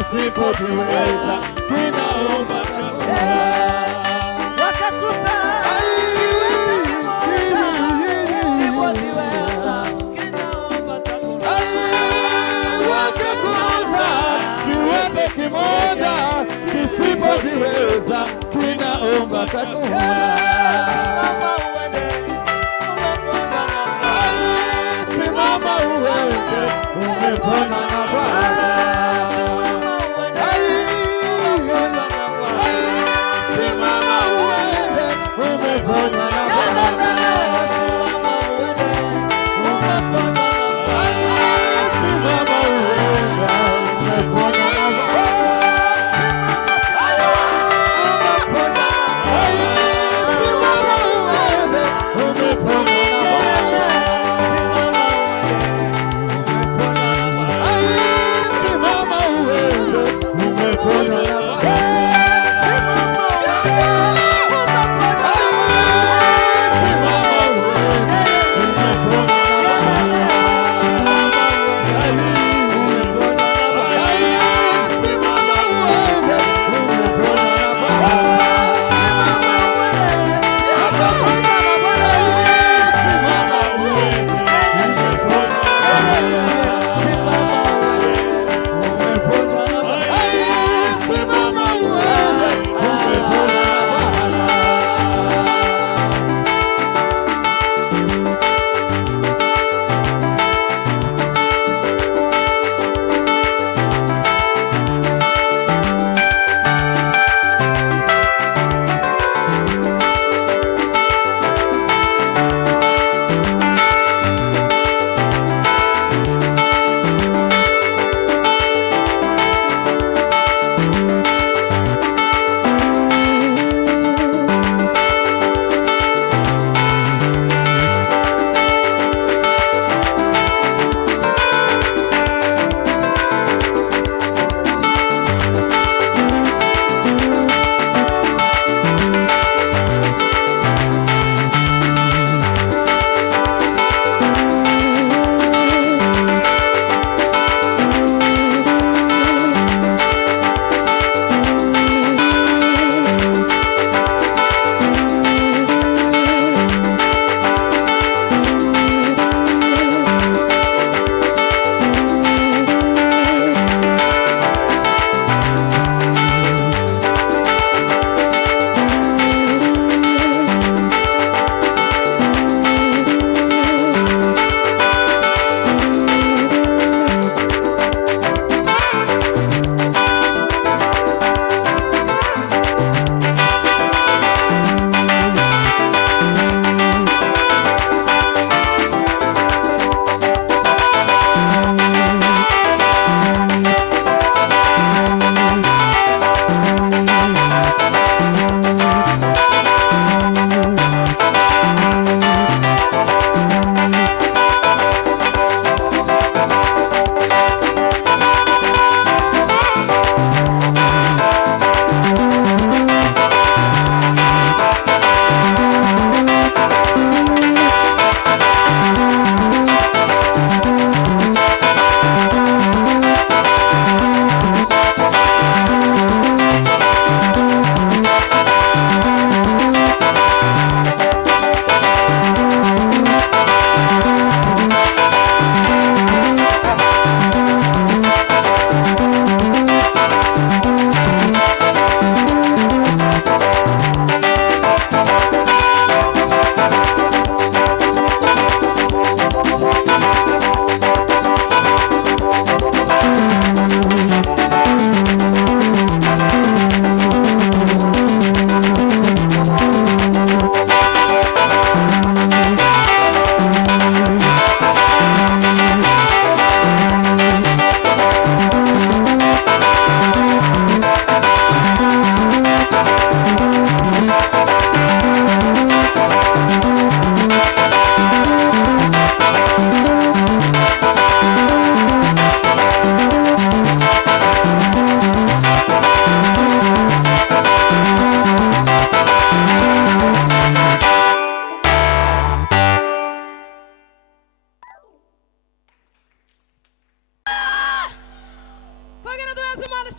Kisipojiweza kinaomba chakula. Wakakuta kiwete kimoja kisipojiweza kinaomba chakula. Simama uende, umepona na Bwana.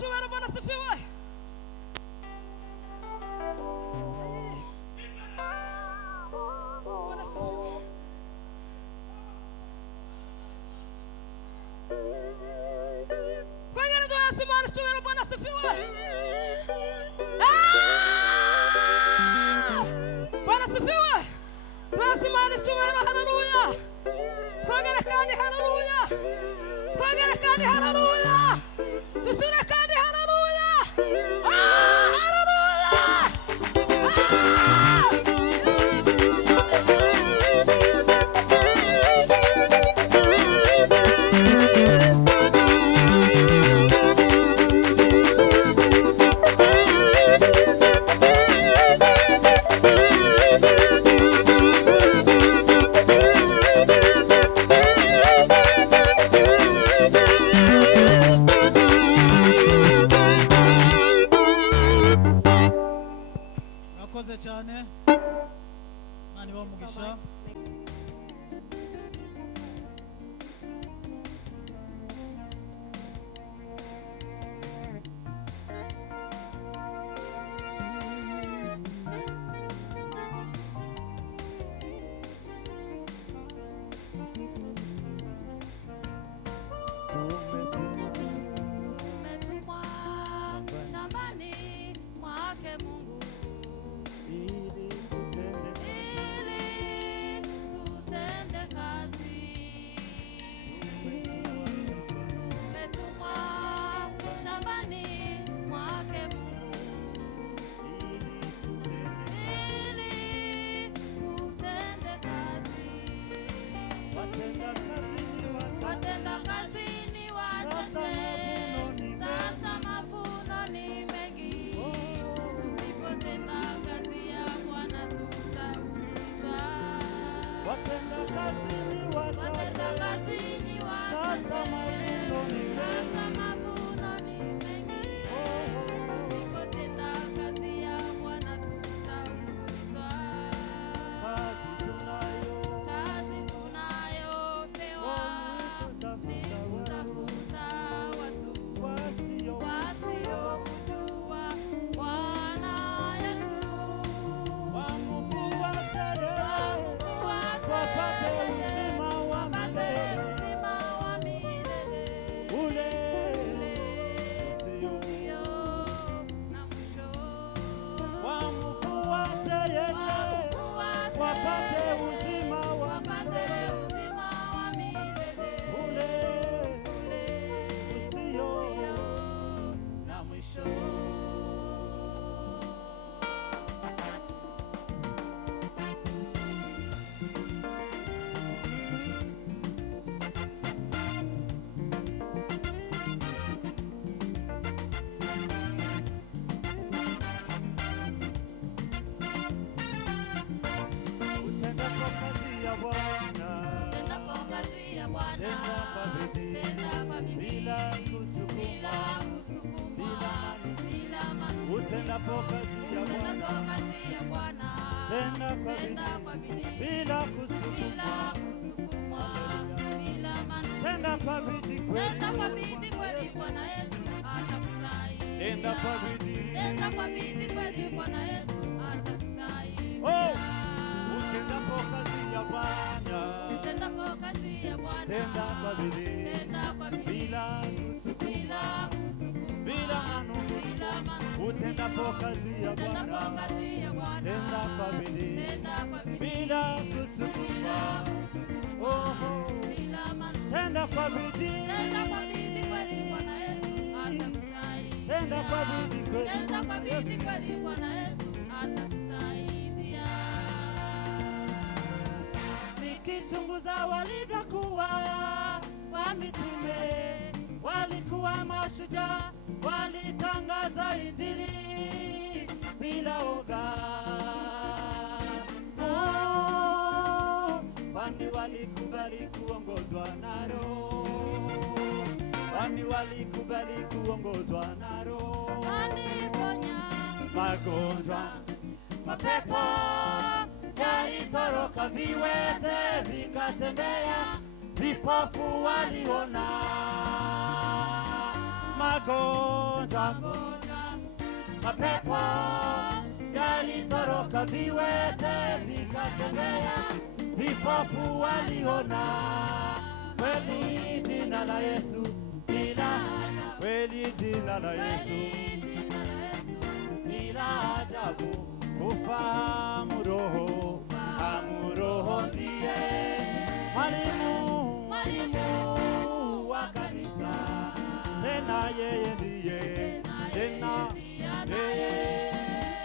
icyubahiro, Bwana asifiwe. Bwana asifiwe. Kwengine tunasimama icyubahiro, Bwana asifiwe. Bwana asifiwe. Tunasimama icyubahiro, haleluya. Kwengine kandi haleluya. Kwengine kandi haleluya. Tusure kandi haleluya. cyane mani bamugisha Nikichunguza walivyokuwa wa mitume, walikuwa mashujaa, walitangaza injili bila woga. Kwani walikubali kuongozwa na Roho, kwani walikubali kuongozwa na Roho. Waliponya magonjwa, mapepo yalitoroka, viwete vikatembea, vipofu waliona, magonjwa, mapepo yalitoroka, viwete vikatembea, vipofu waliona. Kweli jina la Yesu kweli jina la Yesu ni la ajabu. Kufahamu Roho ndiye mwalimu wa kanisa, tena yeye ndiye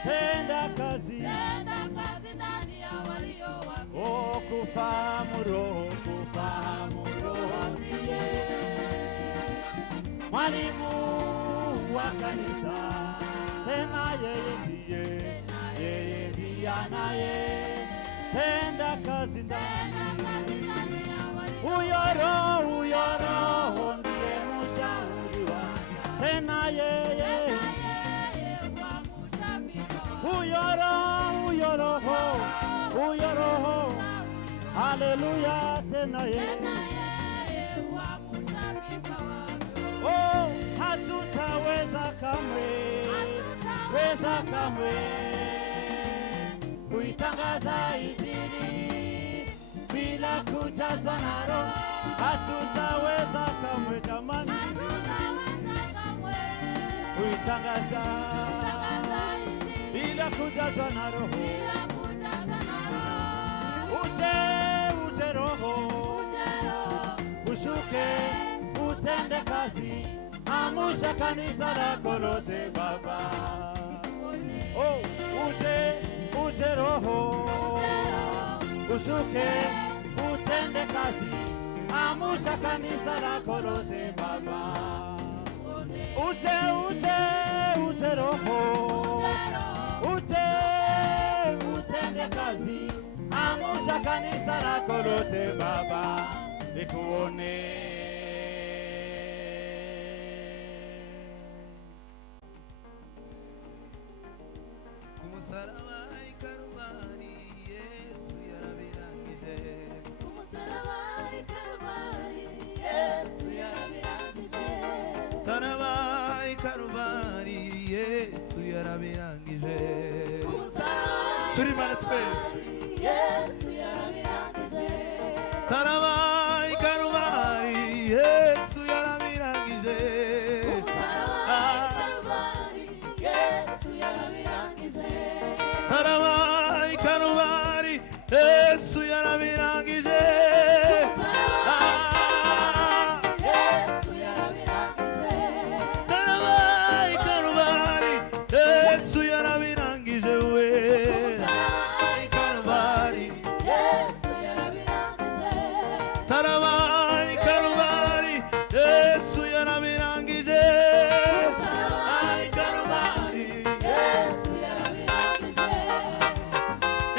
tenda kazi ndani ya walio wake. Oh, kufahamu Roho ndiye mwalimu wa kanisa, tena yeye ndiye anayetenda kazi ndani. Huyo Roho ndiye mshauri wake, tena yeye huyo Roho, haleluya, tena yeye. Oh, hatutaweza kamwe kuitangaza Injili bila kujazwa na Roho. Hatutaweza kamwe jamani kuitangaza bila kujazwa na Roho. Uje Roho, ushuke utende kazi, amusha kanisa lako lote Baba. Oh, uje Roho, ushuke utende kazi, amusha kanisa lako lote Baba. Uje Roho, utende kazi, amusha kanisa lako lote Baba, nikuone. Kumusaraba I Karubari, Yesu yarabirangije. Kumusaraba I Karubari, Yesu yarabirangije. Saraba I Karubari, Yesu yarabirangije. Kumusaraba turi mana twese. Yesu yarabirangije. Saraba I Karubari, Yesu yarabirangije. Kumusaraba I Karubari, Yesu yarabirangije. Saraba I Karubari, Yesu yarabirangije. Yesu yarabirangije. Saraba I Karubari, Yesu yarabirangije we. I Karubari, Yesu yarabirangije. Saraba I Karubari, Yesu yarabirangije. I Karubari, Yesu yarabirangije.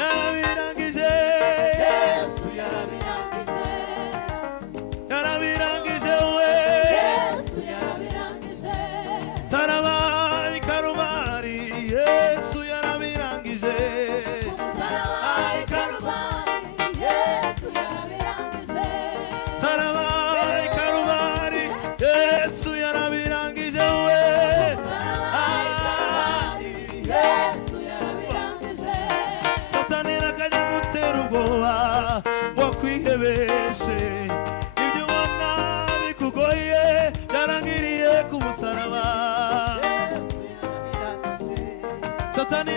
yarabirangije. Yesu yarabirangije. Yarabirangije we. Yesu yarabirangije. Saraba I Karubari, Yesu yarabirangije. Kumusaraba I Karubari, Yesu yarabirangije. Saraba I Karubari, Yesu yarabirangije we. Yesu yarabirangije. Satani nakajya gutera ubwoba ngo kwihebeshe, ibyo ubona bikugoye yarangiriye ku musaraba. Satani